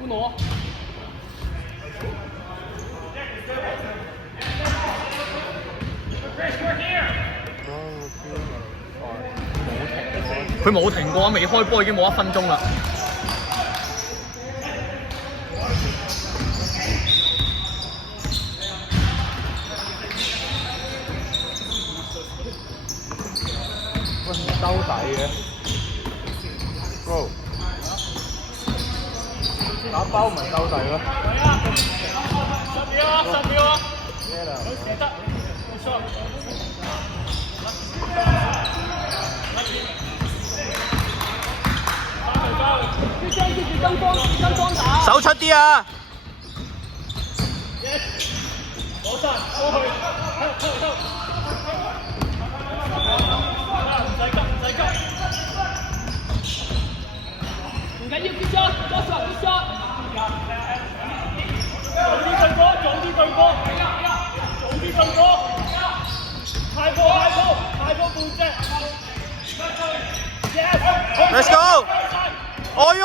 換我。佢冇停過，未開波已經冇1分鐘啦。喂，唔兜底嘅 ，bro， 打包唔係兜底咯。10秒啊！得，冇錯。手出啲啊！攞晒過去，唔使急，唔使急。唔緊要，結咗，多數結咗。早啲對波，早啲對波，早啲對波。太波半隻。Let's go！ 哦呦！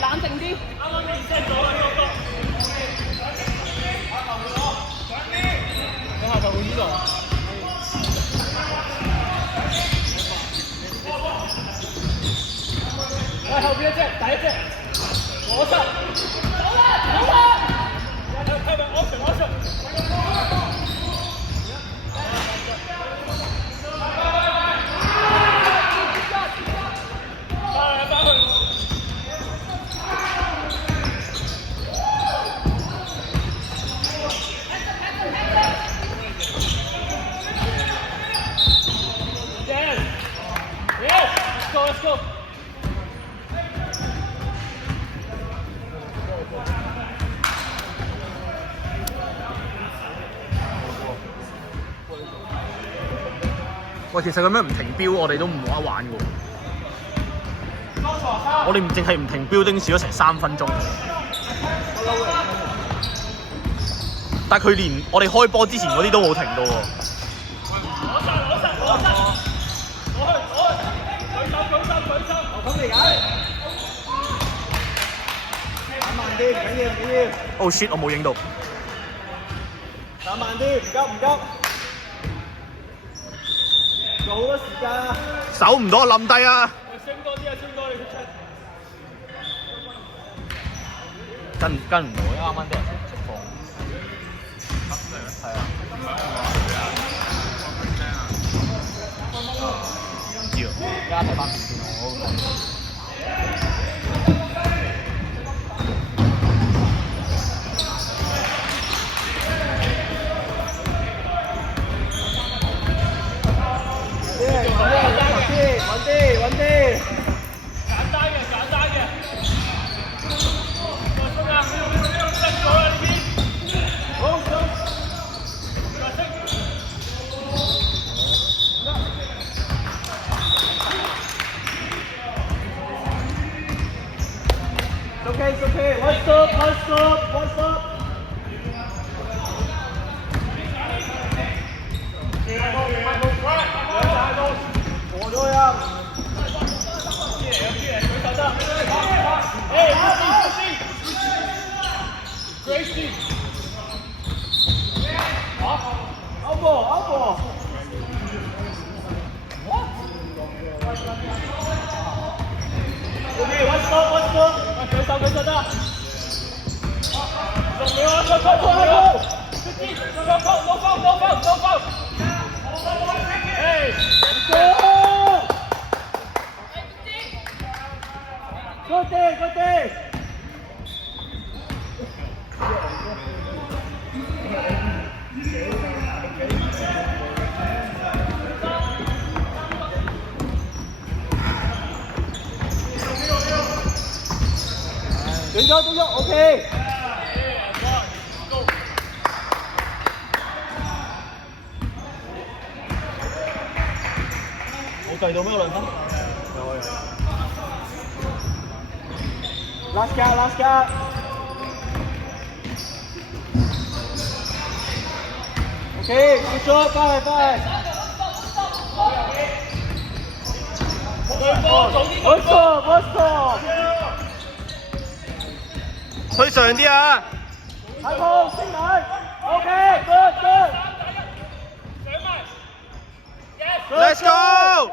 冷靜啲。啱啱你 set 咗啦，嗰下就會呢度。喂，後邊一隻，第一隻，我出，好啦！我出。Let's go. 喂，其實咁樣唔停標，我哋都唔冇得玩嘅喎。我哋唔淨係唔停標，丁少咗成3分鐘。但係佢連我哋開波之前嗰啲都冇停到喎。咁嚟緊，打慢啲，唔緊要。Oh shit！ 我冇影到。打慢啲，唔急。仲好多時間啊！守唔到，冧低啊！升多啲啊，升多你出。跟唔到，因為啱啱啲人釋放。係啊。唔知喎，而家睇翻片先，我講。穩啲。簡單嘅。好。It's okay. One stop. 過咗呀！舉手得。Gracie。Elbow。Okay, one stop. 舉手得。6秒啊！快！No foul。Hey, go! Good day. 誒轉咗都喐 ，OK。冇計到咩兩分？有。Last guard，last guard。OK，good job，翻嚟。對波，早啲對波。Good score。推上啲啊！睇波，升底。OK，good。Let's go！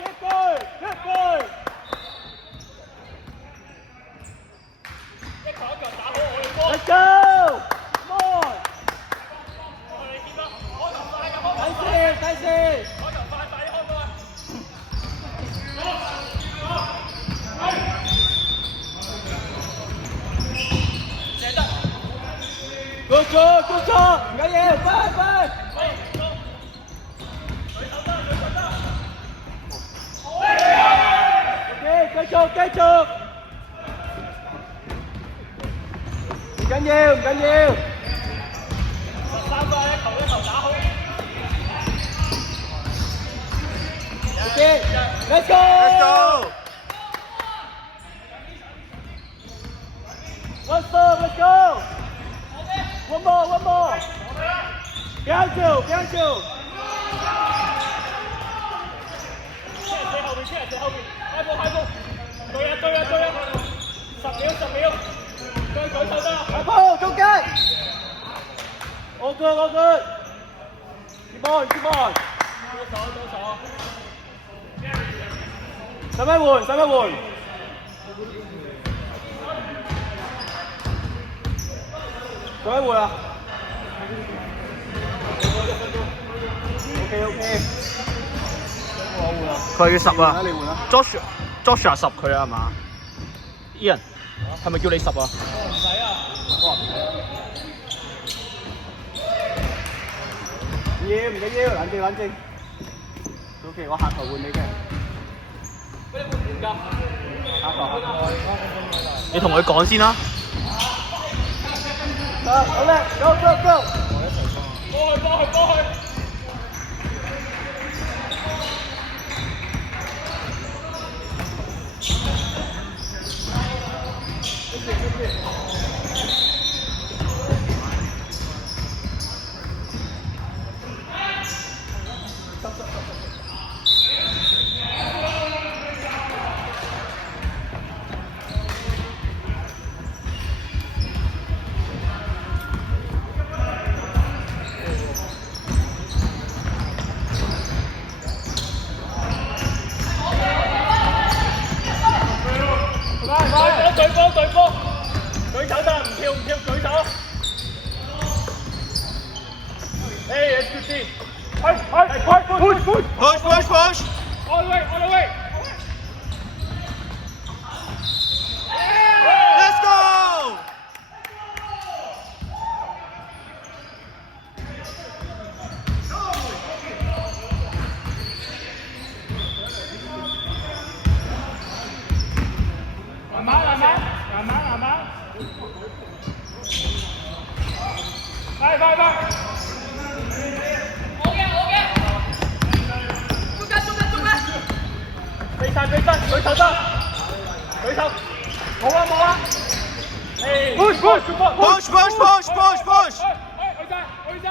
Keep going。Let's go！ Come on！ 睇先。Good job，good job，唔緊要，快。OK，繼續。唔緊要。13個一球打好。OK，Let's go！ Let's go！ Let's go！ One more！ 不要救！車後面，開波！對啊！10秒，再舉手得。開波，中間。All good。Keep on。多手。使乜換？做咩換啊 ？OK。我換啊。佢要10啊！你換啊 Joshua 10佢啊係嘛 ？Ian 係咪叫你10啊？唔使啊。唔緊要，冷靜。OK， 我下球換你嘅。下球。你同佢講先啦。好叻 ，Go！ 波去！對波，舉手得，唔跳，舉手。Hey, it's good team. Push！ On the way. Let's go！ 慢慢。快！好嘅。中間。飛身，舉手得。舉手。冇啊。Push！ 去晒。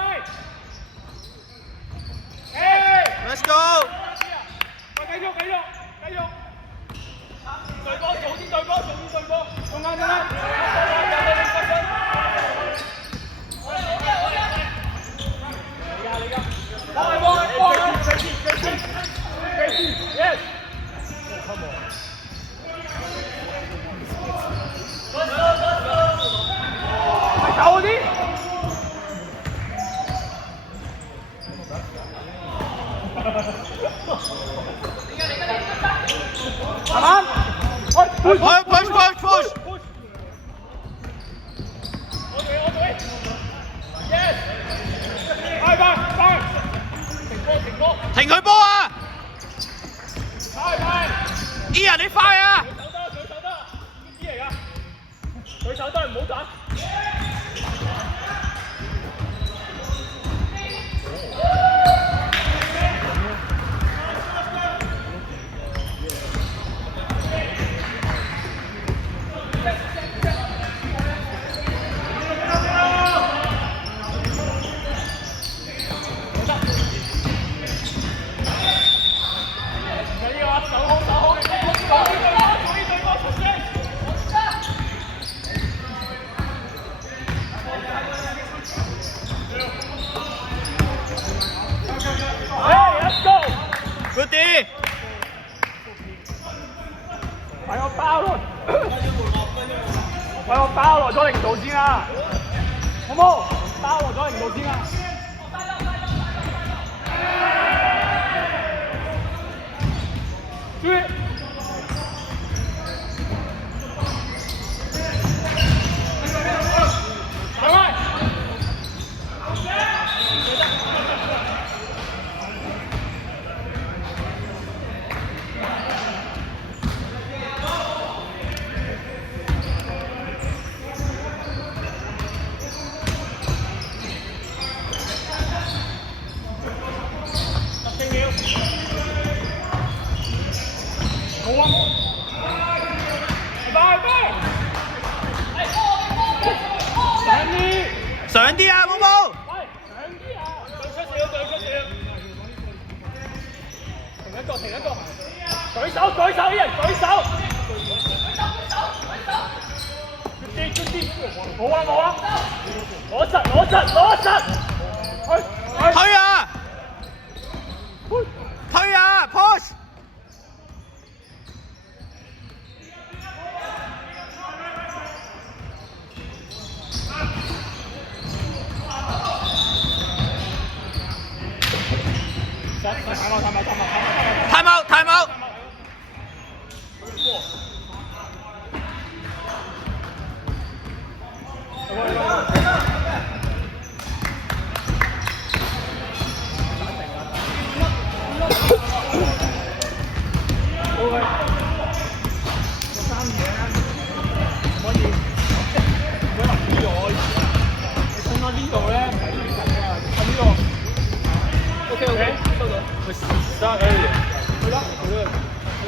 Let's go！ 繼續。對波，早啲對波，中間啦。Yes。走啲。慢慢。Push！ Yes。快。停波。停佢波啊快。 ！Ian 你快啊！舉手得，呢啲嚟㗎。打。Good D，快我包咯！快我包落咗零度先啦，好冇？包落咗零度先啦。注意！快快！上啲啊，寶寶！停一個，舉手，啲人舉手。冇啊！攞實，推啊！推啊 ！push！time out！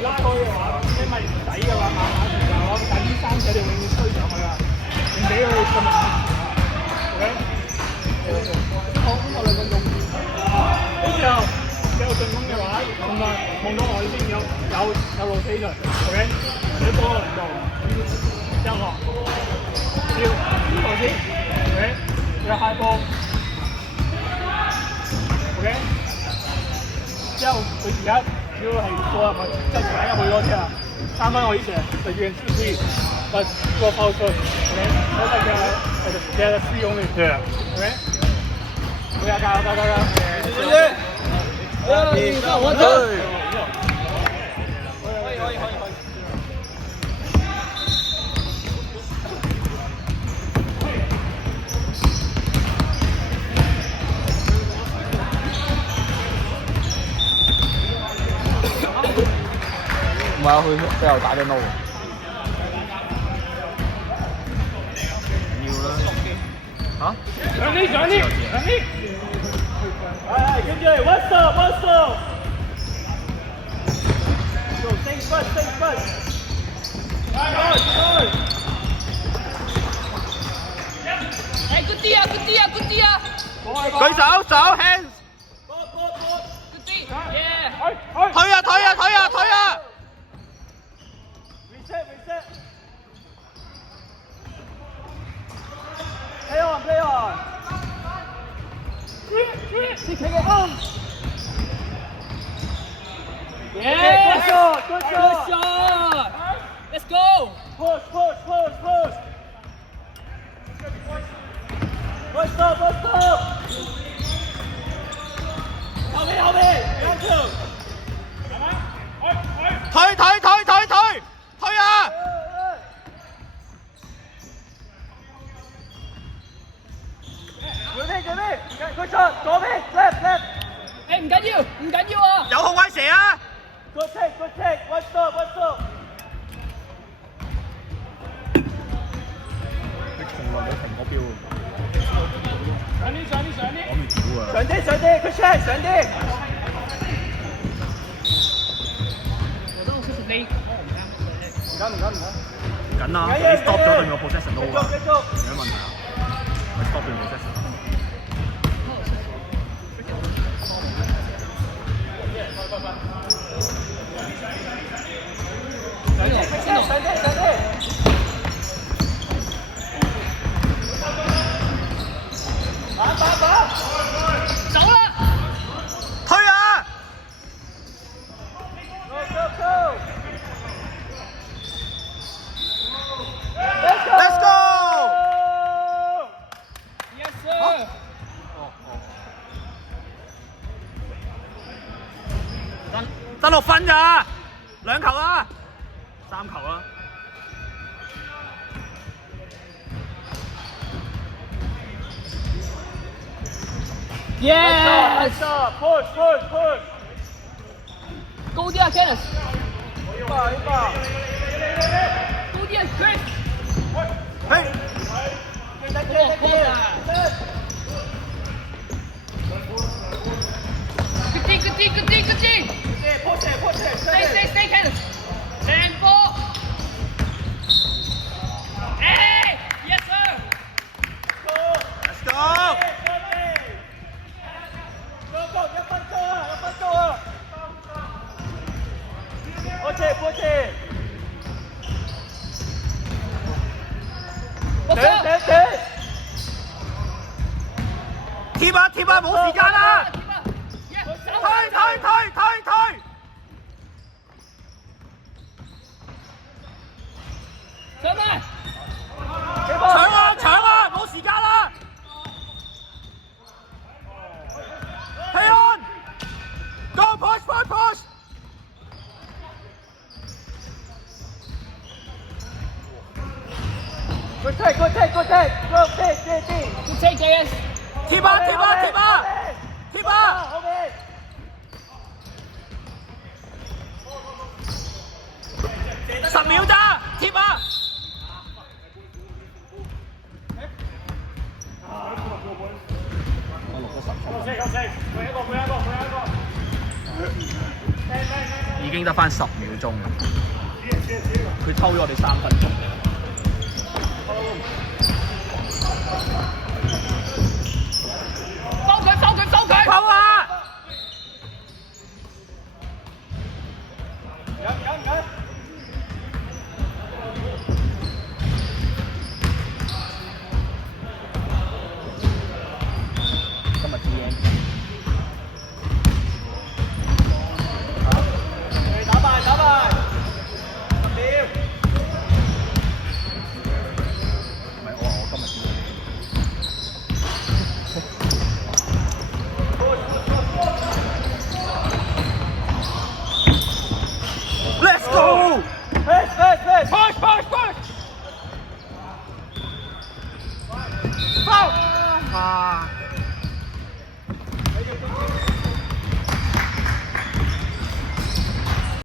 拉開嘅話，你咪唔抵嘅話，慢慢時間咯。但係呢三者你永遠推上去啊，唔俾佢咁慢，OK？好，咁我兩個用。呢時候繼續進攻嘅話，望到我先有 rotation，OK？你波個零度，之後要呢個先 ，OK？要 high ball，OK？之後佢而家。要係過入去，即係踩入去嗰啲啊！3分我以前就願支持，但個拋出 ，OK， 嗰個嘅使用率，對 ，OK， 不要加，謝謝。你看我走。可以。我要去背後打電腦。嚇？上呢！跟住 ，what's up？ Stay first。good D 啊！舉手 hands。good D，yeah。推啊！Reset。Play on。先企嘅啊！ Yeah！ Good shot！Let's go！ Push！ What's up？ 後面！推啊！Good shot！ 左邊 left。誒唔緊要啊！有控位射啊！ Good take！ What's up？我標，上啲上啲上啲，我未屌啊！上啲上啲，佢 check 上啲。我都識你，我唔啱。唔緊啦，你 stop 咗對面個 possession 都好啊，有咩問題啊？你 stop 對面 possession。上啲。打！走啦！推啊 Go！ ！Let's go！ Yes sir！得6分咋，2球啦，3球啦。Yes！ Push！ 高啲啊 ，Kenneth！ 一把！高啲啊，Chris！嘿，Good team！ Stay Kenneth！ Stand ball！ Hey！ Yes sir！ Let's go！ Push！ 貼啊，冇時間啦！推！上嚟！搶啊！冇時間啦 ！Play on！ Go push！ Good take！ Good take JS！ 貼啊！10秒咋，貼啊！我錄咗10分。已經得返10秒鐘啦，佢抽咗我哋3分鐘。收佢！跑啊！